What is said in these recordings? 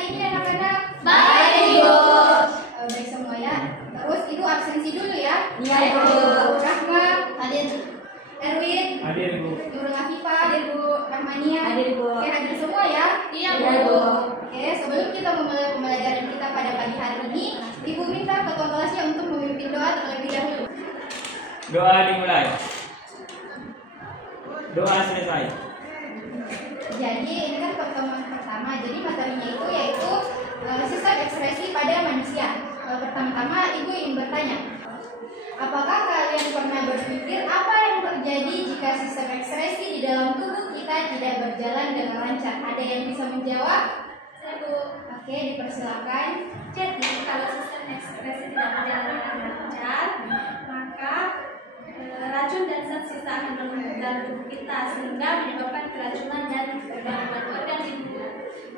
hari ini anak-anak? Baik, Ibu. Baik semua ya. Terus Ibu absensi dulu ya. Iya, Ibu. Rahma, Hadir. Erwin, Hadir, Bu. Nurul Afifah, hadir Bu. Rahmania, Hadir, Bu. Oke, hadir semua ya. Iya, Bu. Oke, sebelum kita memulai pembelajaran kita pada pagi hari ini, Ibu minta ketua kelasnya untuk memimpin doa terlebih dahulu. Doa dimulai. Doa selesai. Jadi ini kan pertemuan pertama. Jadi materinya itu yaitu sistem ekspresi pada manusia. Pertama-tama Ibu ingin bertanya, apakah kalian pernah berpikir apa yang terjadi jika sistem ekspresi di dalam tubuh kita tidak berjalan dengan lancar? Ada yang bisa menjawab? Ibu. Oke, dipersilakan. Jadi kalau sistem ekspresi tidak berjalan dengan lancar, maka racun dan zat sisa akan menumpuk dalam tubuh kita sehingga menyebabkan keracunan dan gangguan organ di tubuh.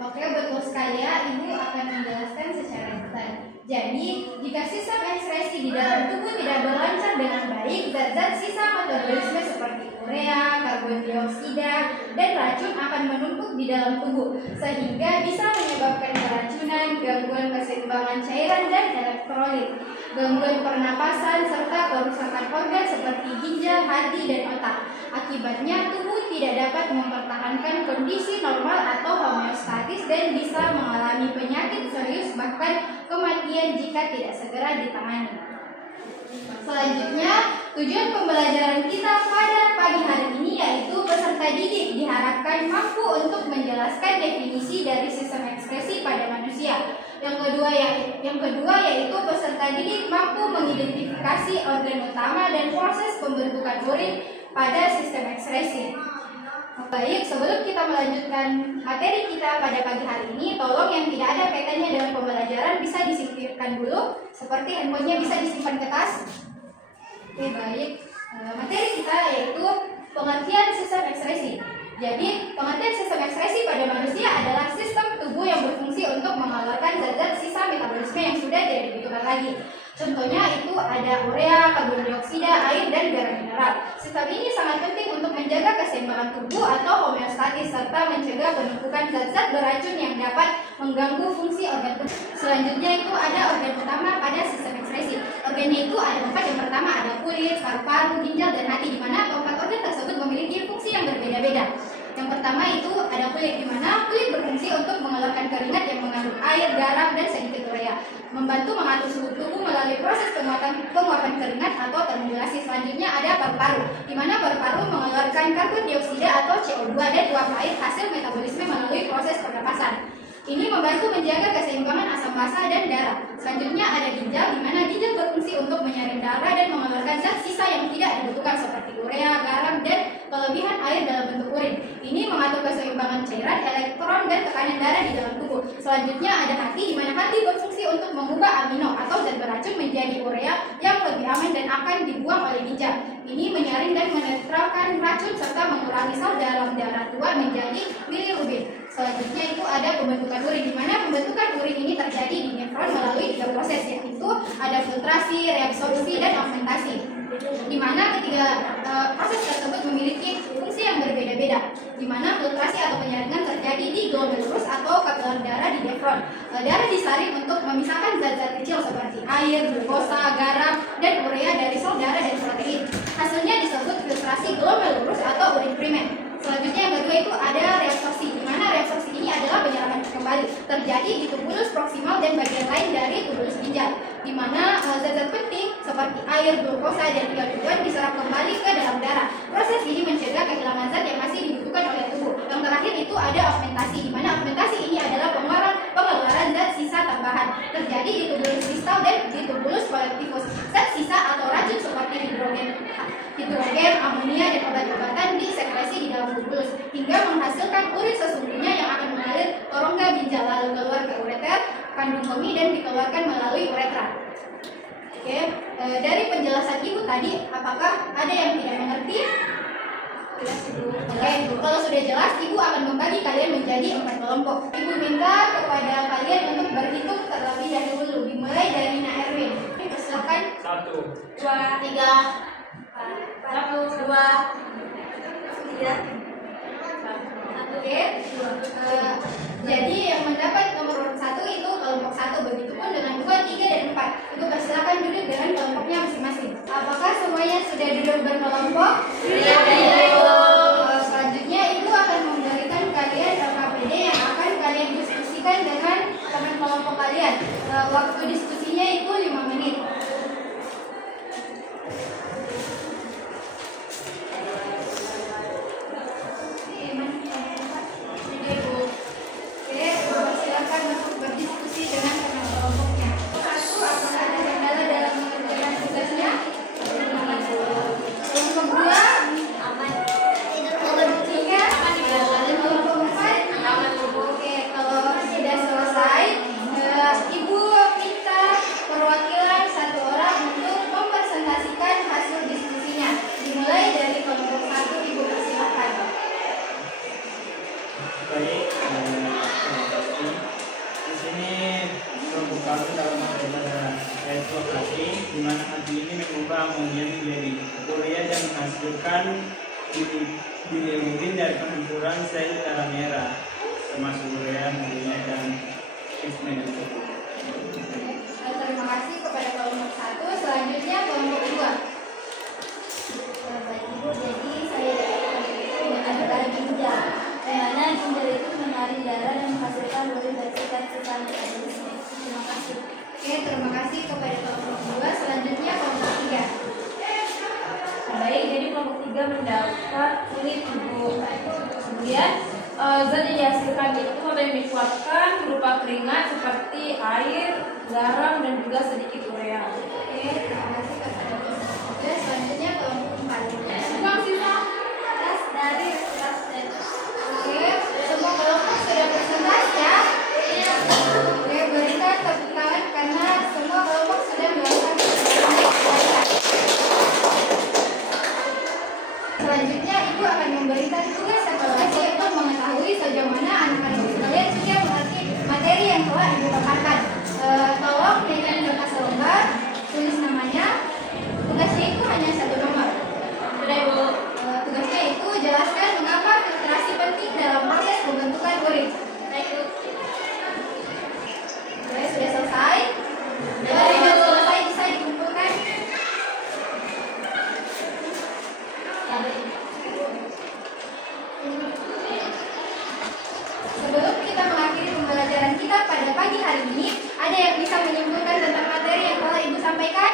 Oke, betul sekali ya. Ibu akan menjelaskan secara detail. Jadi, jika sistem ekspresi di dalam tubuh tidak berlancar dengan baik, zat-zat sisa metabolisme seperti urea, karbon dioksida, dan racun akan menumpuk di dalam tubuh, sehingga bisa menyebabkan keracunan, gangguan keseimbangan cairan dan elektrolit, gangguan pernapasan, serta kerusakan organ seperti ginjal, hati, dan otak. Akibatnya, tubuh tidak dapat mempertahankan kondisi normal atau homeostatis dan bisa mengalami penyakit serius, bahkan kematian jika tidak segera ditangani. Selanjutnya, tujuan pembelajaran kita pada pagi hari ini yaitu peserta didik diharapkan mampu untuk menjelaskan definisi dari sistem ekspresi pada manusia. Yang kedua yaitu peserta didik mampu mengidentifikasi organ utama dan proses pembentukan urin pada sistem ekspresi. Baik, sebelum kita melanjutkan materi kita pada pagi hari ini, tolong yang tidak ada kaitannya dengan pembelajaran bisa disingkirkan dulu, seperti handphonenya bisa disimpan ke tas. Oke, baik. Materi kita yaitu pengertian sistem ekspresi. Jadi, pengertian sistem ekspresi pada manusia adalah sistem tubuh yang berfungsi untuk mengeluarkan zat-zat sisa metabolisme yang sudah tidak dibutuhkan lagi. Contohnya itu ada urea, karbon dioksida, air, dan garam mineral. Sistem ini sangat penting untuk menjaga keseimbangan tubuh atau homeostatis serta mencegah penumpukan zat-zat beracun yang dapat mengganggu fungsi organ tubuh. Selanjutnya itu ada organ utama pada sistem ekspresi. Organnya itu ada 4. Yang pertama ada kulit, paru-paru, ginjal, dan hati, di mana keempat organ tersebut memiliki fungsi yang berbeda-beda. Yang pertama itu ada kulit, di mana kulit berfungsi untuk mengeluarkan keringat yang mengandung air, garam, dan sedikit urea, membantu mengatur suhu tubuh melalui proses penguapan keringat atau termodulasi. Selanjutnya ada paru-paru, di mana paru-paru mengeluarkan karbon dioksida atau CO2 dan uap air hasil metabolisme melalui proses pernapasan. Ini membantu menjaga keseimbangan asam basa dan darah. Selanjutnya ada ginjal, di mana ginjal berfungsi untuk menyaring darah dan mengeluarkan zat sisa yang tidak dibutuhkan seperti urea, garam, dan kelebihan air dalam bentuk urin. Ini mengatur keseimbangan cairan, elektron, dan tekanan darah di dalam tubuh. Selanjutnya ada hati, di mana hati berfungsi untuk mengubah amino atau zat beracun menjadi urea yang lebih aman dan akan dibuang oleh ginjal. Ini menyaring dan menetralkan racun serta mengurangi sel dalam darah tua menjadi bilirubin. Selanjutnya itu ada pembentukan urin, di mana pembentukan urin ini terjadi di nefron melalui 3 proses, yaitu ada filtrasi, reabsorpsi, dan fermentasi. Di mana ketiga proses tersebut memiliki fungsi yang berbeda-beda. Di mana filtrasi atau penyaringan terjadi di glomerulus atau kapiler darah di nefron. Darah disaring untuk memisahkan zat-zat kecil seperti air, glukosa, garam, dan urea dari sel darah dan protein. Hasilnya disebut filtrasi glomerulus atau urin primer. Selanjutnya yang kedua itu ada reabsorpsi, di mana reabsorpsi ini adalah penyerapan kembali terjadi di tubulus proksimal dan bagian lain dari tubulus ginjal, di mana zat-zat penting seperti air, glukosa, dan glukosa diserap kembali ke dalam darah. Proses ini mencegah kehilangan zat yang masih dibutuhkan oleh tubuh. Yang terakhir itu ada augmentasi, di mana augmentasi ini adalah pengeluaran zat sisa tambahan terjadi di tubulus distal dan di tubulus kolektivus. Zat sisa atau racun seperti hidrogen, amonia, dan obat-obatan disekresi di dalam tubulus hingga menghasilkan urin sesungguhnya yang akan mengalir ke rongga ginjal lalu keluar ke ureter, kandung kemih, dan dikeluarkan melalui uretra. Oke, dari penjelasan Ibu tadi, apakah ada yang tidak mengerti? Oke, kalau sudah jelas, Ibu akan membagi kalian menjadi 4 kelompok. Ibu minta kepada kalian untuk berhitung terlebih dahulu, dimulai dari Nak Erwin. Silakan. 1, 2, 3, 1, 2, 3. Oke, jadi yang mendapat nomor urut dengan kelompoknya masing-masing. Apakah semuanya sudah duduk berkelompok? Iya. Selanjutnya ibu akan memberikan kalian LKPD yang akan kalian diskusikan dengan teman kelompok kalian. Waktu diskusinya itu 5 menit. Silakan untuk berdiskusi dengan teman kelompoknya. Satu, apakah ada kendala dalam mengerjakan tugasnya? Kelompok dua, Aman. kelompok tiga, kelompok empat. Oke, kalau sudah selesai, ibu minta perwakilan satu orang untuk mempresentasikan hasil diskusinya. Dimulai dari kelompok satu, ibu persilakan. Baik, di sini kelompok kami dalam materi adalah eksplorasi, di mana materi ini mengubah amonia menjadi urea dan menghasilkan bilirubin dari penghancuran sel darah merah, termasuk urea, amonia dan pigmen. Terima kasih kepada kelompok satu. Selanjutnya kelompok dua. Baik Ibu, jadi saya itu adalah ginjal, di mana ginjal itu menarik darah dan menghasilkan urin dari sisa metabolisme. Terima kasih. Oke, terima kasih kepada kelompok dua. Selanjutnya kelompok tiga. Baik, jadi kelompok 3 mendapat kulit Ibu. Kemudian zat yang dihasilkan itu ada yang dikuatkan berupa keringat seperti air, garam, dan juga sedikit urea. Oke, terima kasih kepada kelompok tiga. Selanjutnya kelompok empat. Uang sisa tes dari respirasi. Oke, semua kelompok sudah presentasi ya? Iya. Oke, berikan tepuk tangan karena semua kelompok sudah melakukan presentasi. Selanjutnya ibu akan memberikan tugas evaluasi untuk mengetahui sejauh mana anak-anak sekalian sudah mengerti materi yang telah ibu paparkan. Tolong berikan kertas lembar, tulis namanya. Tugasnya itu hanya 1 nomor. Sudah Ibu. Tugasnya itu jelaskan mengapa filtrasi penting dalam proses pembentukan urin. Baik Bu. Oke, sudah selesai. Sudah, Sudah Ibu. selesai, bisa dikumpulkan. Sebelum kita mengakhiri pembelajaran kita pada pagi hari ini, ada yang bisa menyimpulkan tentang materi yang telah ibu sampaikan?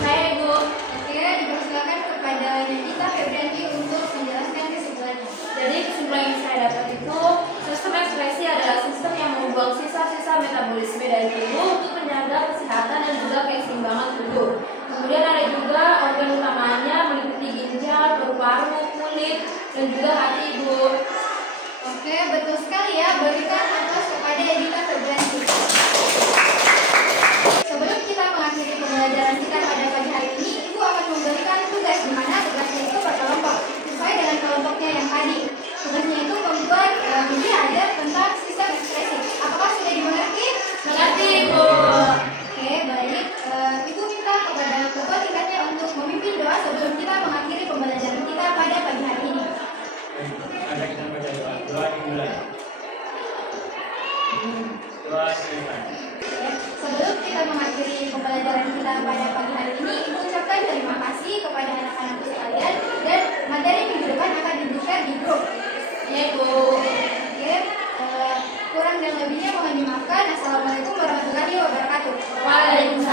Saya Ibu. Oke, dipersilakan kepada Nagita Febrianti untuk menjelaskan kesimpulannya. Jadi kesimpulan yang saya dapat itu, sistem ekspresi adalah sistem yang membuang sisa-sisa metabolisme dari tubuh untuk menjaga kesehatan dan juga keseimbangan tubuh. Kemudian ada juga organ utamanya meliputi ginjal, paru-paru, kulit, dan juga hati Ibu. Oke, betul sekali ya. Berikan aplaus kepada Nagita Febrianti. Sebelum kita mengakhiri pembelajaran kita pada pagi hari ini, ibu akan memberikan tugas di mana tugasnya itu berkelompok sesuai dengan kelompoknya yang tadi. Tugasnya itu membuat mini ajar tentang sistem ekspresi. Apakah sudah dimengerti? Mengerti Ibu. Oke, baik. Ibu minta kepada ketua tingkatnya untuk memimpin doa sebelum kita mengakhiri pembelajaran kita pada pagi hari ini. Ada kita baca doa. Doa dimulai. Doa selesai. Sebelum kita mengakhiri pembelajaran kita pada pagi hari ini, ibu ucapkan terima kasih kepada anak-anak sekalian dan materi minggu depan akan di-share di grup. Ya Ibu. Oke, kurang dan lebihnya mohon dimaafkan. Assalamualaikum warahmatullahi wabarakatuh. Waalaikumsalam.